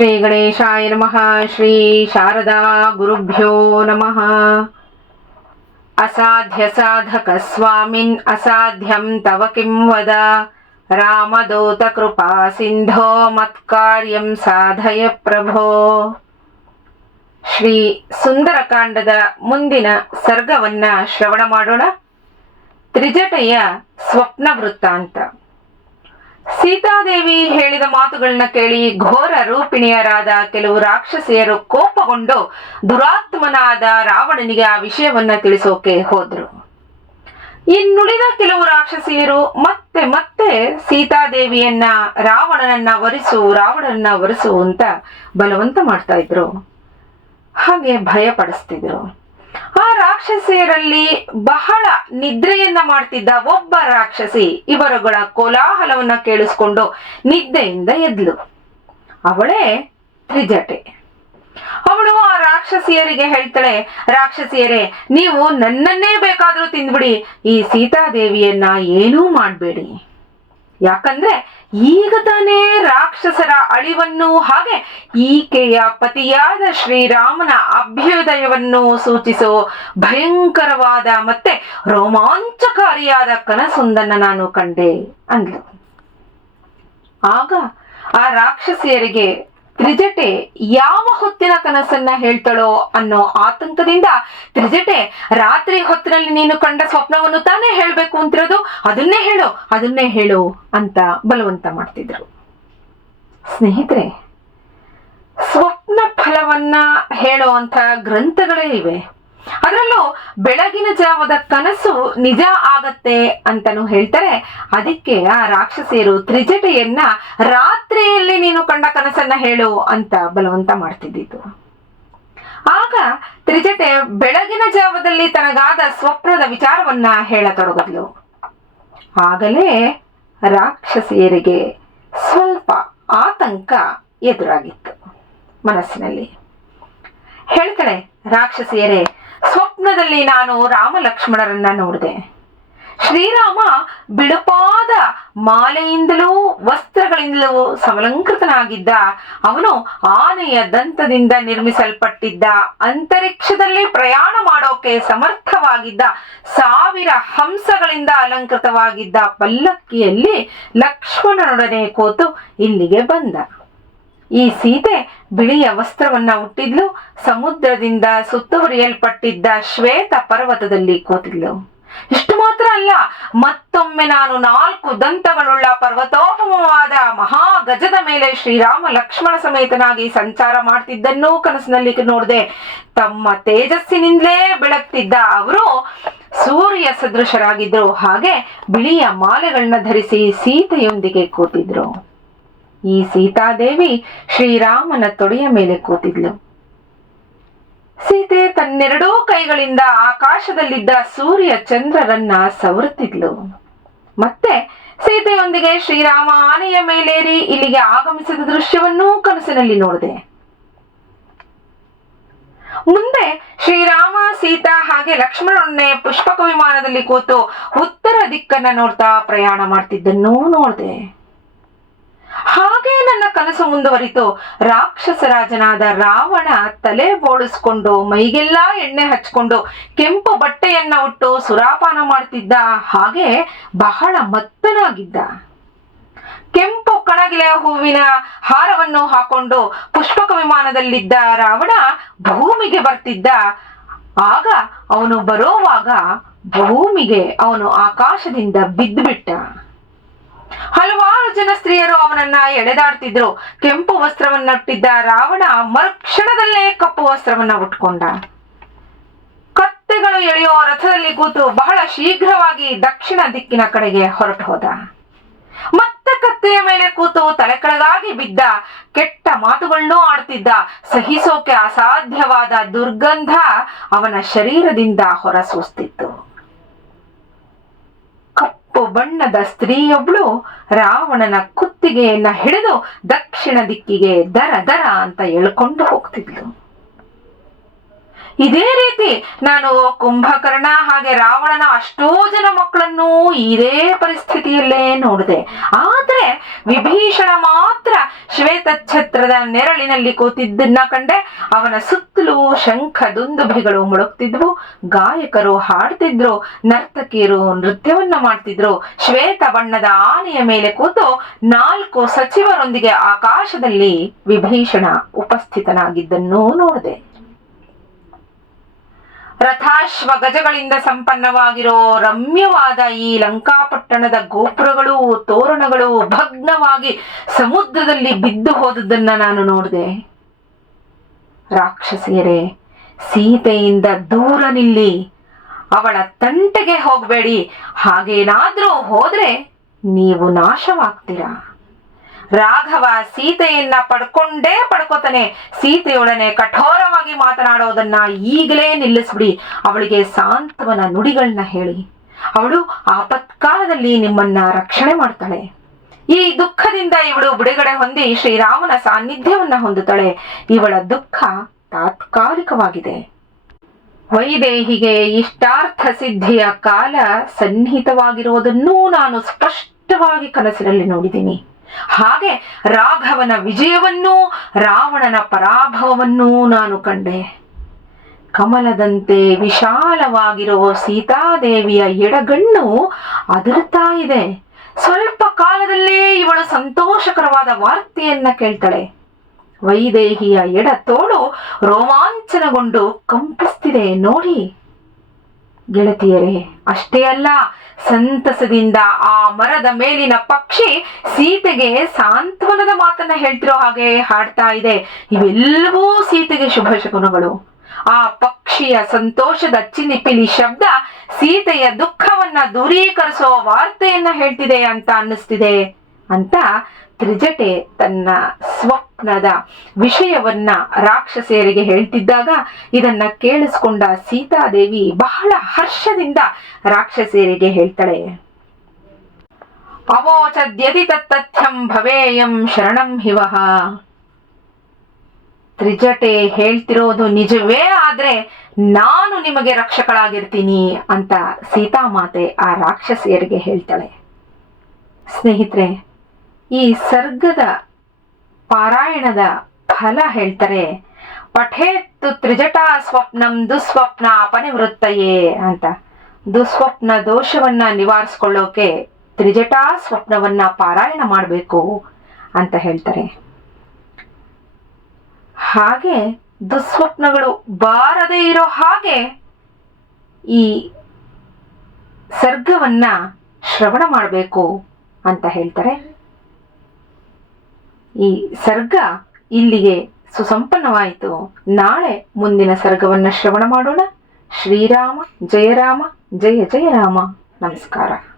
ಶ್ರೀ ಗಣೇಶಾಯ ನಮಃ ಶ್ರೀ ಶಾರದಾ ಗುರುಭ್ಯೋ ನಮಃ ಅಸಾಧ್ಯ ಸಾಧಕ ಸ್ವಾಮಿನ್ ಅಸಾಧ್ಯಂ ತವ ಕಿಂ ವದ ರಾಮದೂತ ಕೃಪಾ ಸಿಂಧೋ ಮತ್ಕಾರ್ಯಂ ಸಾಧಯ ಪ್ರಭೋ ಶ್ರೀ ಸುಂದರಕಾಂಡದ ಮುಂದಿನ ಸರ್ಗವನ್ನ ಶ್ರವಣ ಮಾಡೋಣ. ತ್ರಿಜಟೆಯ ಸ್ವಪ್ನ ವೃತ್ತಾಂತ ಸೀತಾದೇವಿ ಹೇಳಿದ ಮಾತುಗಳನ್ನ ಕೇಳಿ ಘೋರ ರೂಪಿಣಿಯರಾದ ಕೆಲವು ರಾಕ್ಷಸಿಯರು ಕೋಪಗೊಂಡು ದುರಾತ್ಮನಾದ ರಾವಣನಿಗೆ ಆ ವಿಷಯವನ್ನ ತಿಳಿಸೋಕೆ ಹೋದ್ರು. ಇನ್ನುಳಿದ ಕೆಲವು ರಾಕ್ಷಸಿಯರು ಮತ್ತೆ ಮತ್ತೆ ಸೀತಾದೇವಿಯನ್ನ, ರಾವಣನನ್ನ ವರಿಸು ರಾವಣನನ್ನ ವರಿಸು ಅಂತ ಬಲವಂತ ಮಾಡ್ತಾ ಇದ್ರು. ಹಾಗೆ ಭಯ ಪಡಿಸ್ತಿದ್ರು ರಾಕ್ಷಸಿಯರಲ್ಲಿ ಬಹಳ ನಿದ್ರೆಯನ್ನ ಮಾಡ್ತಿದ್ದ ಒಬ್ಬ ರಾಕ್ಷಸಿ ಇವರುಗಳ ಕೋಲಾಹಲವನ್ನ ಕೇಳಿಸ್ಕೊಂಡು ನಿದ್ದೆಯಿಂದ ಎದ್ಲು. ಅವಳೇ ತ್ರಿಜಟೆ. ಅವಳು ಆ ರಾಕ್ಷಸಿಯರಿಗೆ ಹೇಳ್ತಾಳೆ, ರಾಕ್ಷಸಿಯರೇ, ನೀವು ನನ್ನನ್ನೇ ಬೇಕಾದ್ರೂ ತಿಂದ್ಬಿಡಿ, ಈ ಸೀತಾದೇವಿಯನ್ನ ಏನೂ ಮಾಡಬೇಡಿ. ಯಾಕಂದ್ರೆ ಈಗ ತಾನೇ ರಾಕ್ಷಸರ ಅಳಿವನ್ನು ಹಾಗೆ ಈಕೆಯ ಪತಿಯಾದ ಶ್ರೀರಾಮನ ಅಭ್ಯುದಯವನ್ನು ಸೂಚಿಸೋ ಭಯಂಕರವಾದ ಮತ್ತೆ ರೋಮಾಂಚಕಾರಿಯಾದ ಕನಸೊಂದನ್ನ ನಾನು ಕಂಡೆ ಅಂದ್ಲು. ಆಗ ಆ ರಾಕ್ಷಸಿಯರಿಗೆ ತ್ರಿಜಟೆ ಯಾವ ಹೊತ್ತಿನ ಕನಸನ್ನ ಹೇಳ್ತಾಳೋ ಅನ್ನೋ ಆತಂಕದಿಂದ ತ್ರಿಜಟೆ ರಾತ್ರಿ ಹೊತ್ತಿನಲ್ಲಿ ನೀನು ಕಂಡ ಸ್ವಪ್ನವನ್ನು ತಾನೇ ಹೇಳ್ಬೇಕು ಅಂತಿರೋದು? ಅದನ್ನೇ ಹೇಳು ಅದನ್ನೇ ಹೇಳು ಅಂತ ಬಲವಂತ ಮಾಡ್ತಿದ್ರು. ಸ್ನೇಹಿತರೆ, ಸ್ವಪ್ನ ಫಲವನ್ನ ಹೇಳುವಂತ ಗ್ರಂಥಗಳೇ ಇವೆ. ಅದರಲ್ಲೂ ಬೆಳಗಿನ ಜಾವದ ಕನಸು ನಿಜ ಆಗತ್ತೆ ಅಂತನೂ ಹೇಳ್ತಾರೆ. ಅದಕ್ಕೆ ಆ ರಾಕ್ಷಸಿಯರು ತ್ರಿಜಟೆಯನ್ನ ರಾತ್ರಿಯಲ್ಲಿ ನೀನು ಕಂಡ ಕನಸನ್ನ ಹೇಳು ಅಂತ ಬಲವಂತ ಮಾಡ್ತಿದ್ದಿತು ಆಗ ತ್ರಿಜಟೆ ಬೆಳಗಿನ ಜಾವದಲ್ಲಿ ತನಗಾದ ಸ್ವಪ್ನದ ವಿಚಾರವನ್ನ ಹೇಳತೊಡಗದ್ಲು. ಆಗಲೇ ರಾಕ್ಷಸಿಯರಿಗೆ ಸ್ವಲ್ಪ ಆತಂಕ ಎದುರಾಗಿತ್ತು ಮನಸ್ಸಿನಲ್ಲಿ. ಹೇಳ್ತಾಳೆ ರಾಕ್ಷಸಿಯರೇ ಸ್ವಪ್ನದಲ್ಲಿ ನಾನು ರಾಮ ಲಕ್ಷ್ಮಣರನ್ನ ನೋಡಿದೆ. ಶ್ರೀರಾಮ ಬಿಳುಪಾದ ಮಾಲೆಯಿಂದಲೂ, ವಸ್ತ್ರಗಳಿಂದಲೂ ಸಮಲಂಕೃತನಾಗಿದ್ದ ಅವನು ಆನೆಯ ದಂತದಿಂದ ನಿರ್ಮಿಸಲ್ಪಟ್ಟಿದ್ದ, ಅಂತರಿಕ್ಷದಲ್ಲಿ ಪ್ರಯಾಣ ಮಾಡೋಕೆ ಸಮರ್ಥವಾಗಿದ್ದ, ಸಾವಿರ ಹಂಸಗಳಿಂದ ಅಲಂಕೃತವಾಗಿದ್ದ ಪಲ್ಲಕ್ಕಿಯಲ್ಲಿ ಲಕ್ಷ್ಮಣನೊಡನೆ ಕೂತು ಇಲ್ಲಿಗೆ ಬಂದ. ಈ ಸೀತೆ ಬಿಳಿಯ ವಸ್ತ್ರವನ್ನ ಹುಟ್ಟಿದ್ಲು ಸಮುದ್ರದಿಂದ ಸುತ್ತುವರಿಯಲ್ಪಟ್ಟಿದ್ದ ಶ್ವೇತ ಪರ್ವತದಲ್ಲಿ ಕೂತಿದ್ಲು. ಇಷ್ಟು ಮಾತ್ರ ಅಲ್ಲ, ಮತ್ತೊಮ್ಮೆ ನಾನು ನಾಲ್ಕು ದಂತಗಳುಳ್ಳ ಪರ್ವತೋಪಮವಾದ ಮಹಾ ಗಜದ ಮೇಲೆ ಶ್ರೀರಾಮ ಲಕ್ಷ್ಮಣ ಸಮೇತನಾಗಿ ಸಂಚಾರ ಮಾಡ್ತಿದ್ದನ್ನೂ ಕನಸಿನಲ್ಲಿ ನೋಡಿದೆ, ತಮ್ಮ ತೇಜಸ್ಸಿನಿಂದಲೇ ಬೆಳಗ್ತಿದ್ದ ಅವರು ಸೂರ್ಯ ಸದೃಶರಾಗಿದ್ರು. ಹಾಗೆ ಬಿಳಿಯ ಮಾಲೆಗಳನ್ನ ಧರಿಸಿ ಸೀತೆಯೊಂದಿಗೆ ಕೂತಿದ್ರು. ಈ ಸೀತಾದೇವಿ ಶ್ರೀರಾಮನ ತೊಡೆಯ ಮೇಲೆ ಕೂತಿದ್ಲು. ಸೀತೆ ತನ್ನೆರಡೂ ಕೈಗಳಿಂದ ಆಕಾಶದಲ್ಲಿದ್ದ ಸೂರ್ಯ ಚಂದ್ರರನ್ನ ಸವರುತ್ತಿದ್ಲು. ಮತ್ತೆ ಸೀತೆಯೊಂದಿಗೆ ಶ್ರೀರಾಮ ಆನೆಯ ಮೇಲೇರಿ ಇಲ್ಲಿಗೆ ಆಗಮಿಸಿದ ದೃಶ್ಯವನ್ನೂ ಕನಸಿನಲ್ಲಿ ನೋಡಿದೆ. ಮುಂದೆ ಶ್ರೀರಾಮ, ಸೀತಾ ಹಾಗೆ ಲಕ್ಷ್ಮಣನೊಡನೆ ಪುಷ್ಪಕ ವಿಮಾನದಲ್ಲಿ ಕೂತು ಉತ್ತರ ದಿಕ್ಕನ್ನ ನೋಡ್ತಾ ಪ್ರಯಾಣ ಮಾಡ್ತಿದ್ದನ್ನೂ ನೋಡಿದೆ. ಹಾಗೆ ನನ್ನ ಕನಸು ಮುಂದುವರಿತು. ರಾಕ್ಷಸರಾಜನಾದ ರಾವಣ ತಲೆ ಬೋಳಿಸ್ಕೊಂಡು ಮೈಗೆಲ್ಲ ಎಣ್ಣೆ ಹಚ್ಕೊಂಡು ಕೆಂಪು ಬಟ್ಟೆಯನ್ನ ಉಟ್ಟು ಸುರಾಪಾನ ಮಾಡ್ತಿದ್ದ. ಹಾಗೆ ಬಹಳ ಮತ್ತನಾಗಿದ್ದ. ಕೆಂಪು ಕಣಗಿಲೆ ಹೂವಿನ ಹಾರವನ್ನು ಹಾಕೊಂಡು ಪುಷ್ಪಕ ವಿಮಾನದಲ್ಲಿದ್ದ ರಾವಣ ಭೂಮಿಗೆ ಬರ್ತಿದ್ದ. ಆಗ ಅವನು ಬರೋವಾಗ ಭೂಮಿಗೆ ಅವನು ಆಕಾಶದಿಂದ ಬಿದ್ದುಬಿಟ್ಟ. ಹಲವಾರು ಜನ ಸ್ತ್ರೀಯರು ಅವನನ್ನ ಎಳೆದಾಡ್ತಿದ್ರು. ಕೆಂಪು ವಸ್ತ್ರವನ್ನಟ್ಟಿದ್ದ ರಾವಣ ಮರುಕ್ಷಣದಲ್ಲೇ ಕಪ್ಪು ವಸ್ತ್ರವನ್ನ ಉಟ್ಕೊಂಡ. ಕತ್ತೆಗಳು ಎಳೆಯೋ ರಥದಲ್ಲಿ ಕೂತು ಬಹಳ ಶೀಘ್ರವಾಗಿ ದಕ್ಷಿಣ ದಿಕ್ಕಿನ ಕಡೆಗೆ ಹೊರಟು ಹೋದ. ಮತ್ತೆ ಕತ್ತೆಯ ಮೇಲೆ ಕೂತು ತಲೆ ಕೆಳಗಾಗಿ ಬಿದ್ದ, ಕೆಟ್ಟ ಮಾತುಗಳನ್ನು ಆಡ್ತಿದ್ದ, ಸಹಿಸೋಕೆ ಅಸಾಧ್ಯವಾದ ದುರ್ಗಂಧ ಅವನ ಶರೀರದಿಂದ ಹೊರಸೂಸ್ತಿತ್ತು. ಕಪ್ಪು ಬಣ್ಣದ ಸ್ತ್ರೀಯೊಬ್ಳು ರಾವಣನ ಕುತ್ತಿಗೆಯನ್ನ ಹಿಡಿದು ದಕ್ಷಿಣ ದಿಕ್ಕಿಗೆ ದರ ದರ ಅಂತ ಎಳ್ಕೊಂಡು ಹೋಗ್ತಿದ್ಲು. ಇದೇ ರೀತಿ ನಾನು ಕುಂಭಕರ್ಣ ಹಾಗೆ ರಾವಣನ ಅಷ್ಟೋ ಜನ ಮಕ್ಕಳನ್ನು ಇದೇ ಪರಿಸ್ಥಿತಿಯಲ್ಲೇ ನೋಡಿದೆ. ಆದ್ರೆ ವಿಭೀಷಣ ಮಾತ್ರ ಶ್ವೇತಛತ್ರದ ನೆರಳಿನಲ್ಲಿ ಕೂತಿದ್ದನ್ನ ಕಂಡೆ ಅವನ ಸುತ್ತಲೂ ಶಂಖ ದುಂದುಭಿಗಳು ಮುಳುಗ್ತಿದ್ವು. ಗಾಯಕರು ಹಾಡ್ತಿದ್ರು, ನರ್ತಕಿಯರು ನೃತ್ಯವನ್ನ ಮಾಡ್ತಿದ್ರು. ಶ್ವೇತ ಬಣ್ಣದ ಆನೆಯ ಮೇಲೆ ಕೂತು ನಾಲ್ಕು ಸಚಿವರೊಂದಿಗೆ ಆಕಾಶದಲ್ಲಿ ವಿಭೀಷಣ ಉಪಸ್ಥಿತನಾಗಿದ್ದನ್ನೂ ನೋಡಿದೆ. ರಥಾಶ್ವ ಗಜಗಳಿಂದ ಸಂಪನ್ನವಾಗಿರೋ ರಮ್ಯವಾದ ಈ ಲಂಕಾಪಟ್ಟಣದ ಗೋಪುರಗಳು, ತೋರಣಗಳು ಭಗ್ನವಾಗಿ ಸಮುದ್ರದಲ್ಲಿ ಬಿದ್ದು ಹೋದದ್ದನ್ನ ನಾನು ನೋಡಿದೆ. ರಾಕ್ಷಸಿಯರೇ, ಸೀತೆಯಿಂದ ದೂರ ನಿಲ್ಲಿ, ಅವಳ ತಂಟೆಗೆ ಹೋಗಬೇಡಿ. ಹಾಗೇನಾದ್ರೂ ಹೋದ್ರೆ ನೀವು ನಾಶವಾಗ್ತೀರಾ? ರಾಘವ ಸೀತೆಯನ್ನ ಪಡ್ಕೊಂಡೇ ಪಡ್ಕೋತಾನೆ. ಸೀತೆಯೊಡನೆ ಕಠೋರವಾಗಿ ಮಾತನಾಡೋದನ್ನ ಈಗಲೇ ನಿಲ್ಲಿಸ್ಬಿಡಿ. ಅವಳಿಗೆ ಸಾಂತ್ವನ ನುಡಿಗಳನ್ನ ಹೇಳಿ. ಅವಳು ಆಪತ್ಕಾಲದಲ್ಲಿ ನಿಮ್ಮನ್ನ ರಕ್ಷಣೆ ಮಾಡ್ತಾಳೆ. ಈ ದುಃಖದಿಂದ ಇವಳು ಬಿಡುಗಡೆ ಹೊಂದಿ ಶ್ರೀರಾಮನ ಸಾನ್ನಿಧ್ಯವನ್ನ ಹೊಂದುತ್ತಾಳೆ. ಇವಳ ದುಃಖ ತಾತ್ಕಾಲಿಕವಾಗಿದೆ. ವೈದೇಹಿಗೆ ಇಷ್ಟಾರ್ಥ ಸಿದ್ಧಿಯ ಕಾಲ ಸನ್ನಿಹಿತವಾಗಿರುವುದನ್ನೂ ನಾನು ಸ್ಪಷ್ಟವಾಗಿ ಕನಸಿನಲ್ಲಿ ನೋಡಿದ್ದೀನಿ. ಹಾಗೆ ರಾಘವನ ವಿಜಯವನ್ನೂ ರಾವಣನ ಪರಾಭವವನ್ನೂ ನಾನು ಕಂಡೆ. ಕಮಲದಂತೆ ವಿಶಾಲವಾಗಿರುವ ಸೀತಾದೇವಿಯ ಎಡಗಣ್ಣು ಅದರ್ತಾ ಇದೆ. ಸ್ವಲ್ಪ ಕಾಲದಲ್ಲೇ ಇವಳು ಸಂತೋಷಕರವಾದ ವಾರ್ತೆಯನ್ನ ಕೇಳ್ತಾಳೆ. ವೈದೇಹಿಯ ಎಡ ತೋಳು ರೋಮಾಂಚನಗೊಂಡು ಕಂಪಿಸ್ತಿದೆ ನೋಡಿ. ಗೆಳತಿಯರೇ, ಅಷ್ಟೇ ಅಲ್ಲ, ಸಂತಸದಿಂದ ಆ ಮರದ ಮೇಲಿನ ಪಕ್ಷಿ ಸೀತೆಗೆ ಸಾಂತ್ವನದ ಮಾತನ್ನ ಹೇಳ್ತಿರೋ ಹಾಗೆ ಹಾಡ್ತಾ ಇದೆ. ಇವೆಲ್ಲವೂ ಸೀತೆಗೆ ಶುಭ ಶಕುನಗಳು. ಆ ಪಕ್ಷಿಯ ಸಂತೋಷದ ಚಿನ್ನಿಪಿಲಿ ಶಬ್ದ ಸೀತೆಯ ದುಃಖವನ್ನ ದೂರೀಕರಿಸುವ ವಾರ್ತೆಯನ್ನ ಹೇಳ್ತಿದೆ ಅಂತ ಅನ್ನಿಸ್ತಿದೆ. ಅಂತ ತ್ರಿಜಟೆ ತನ್ನ ಸ್ವಪ್ನದ ವಿಷಯವನ್ನ ರಾಕ್ಷಸಿಯರಿಗೆ ಹೇಳ್ತಿದ್ದಾಗ ಇದನ್ನ ಕೇಳಿಸ್ಕೊಂಡ ಸೀತಾದೇವಿ ಬಹಳ ಹರ್ಷದಿಂದ ರಾಕ್ಷಸಿಯರಿಗೆ ಹೇಳ್ತಾಳೆ ಅವೋಚದ್ಯತಿ ತತ್ತಥ್ಯಂ ಭವೇಯಂ ಶರಣಂ ಹಿವಹ ತ್ರಿಜಟೆ ಹೇಳ್ತಿರೋದು ನಿಜವೇ ಆದ್ರೆ ನಾನು ನಿಮಗೆ ರಕ್ಷಕಳಾಗಿರ್ತೀನಿ ಅಂತ ಸೀತಾಮಾತೆ ಆ ರಾಕ್ಷಸಿಯರಿಗೆ ಹೇಳ್ತಾಳೆ. ಸ್ನೇಹಿತರೆ ಈ ಸರ್ಗದ ಪಾರಾಯಣದ ಫಲ ಹೇಳ್ತಾರೆ. ಪಠೇತ್ತು ತ್ರಿಜಟಾ ಸ್ವಪ್ನಂ ದುಸ್ವಪ್ನ ಅಪನಿವೃತ್ತಯೇ ಅಂತ. ದುಸ್ವಪ್ನ ದೋಷವನ್ನ ನಿವಾರಿಸ್ಕೊಳ್ಳೋಕೆ ತ್ರಿಜಟಾ ಸ್ವಪ್ನವನ್ನ ಪಾರಾಯಣ ಮಾಡಬೇಕು ಅಂತ ಹೇಳ್ತಾರೆ. ಹಾಗೆ ದುಸ್ವಪ್ನಗಳು ಬಾರದೇ ಇರೋ ಹಾಗೆ ಈ ಸರ್ಗವನ್ನ ಶ್ರವಣ ಮಾಡಬೇಕು ಅಂತ ಹೇಳ್ತಾರೆ. ಈ ಸರ್ಗ ಇಲ್ಲಿಗೆ ಸುಸಂಪನ್ನವಾಯಿತು. ನಾಳೆ ಮುಂದಿನ ಸರ್ಗವನ್ನು ಶ್ರವಣ ಮಾಡೋಣ. ಶ್ರೀರಾಮ ಜಯರಾಮ ಜಯ ಜಯರಾಮ. ನಮಸ್ಕಾರ.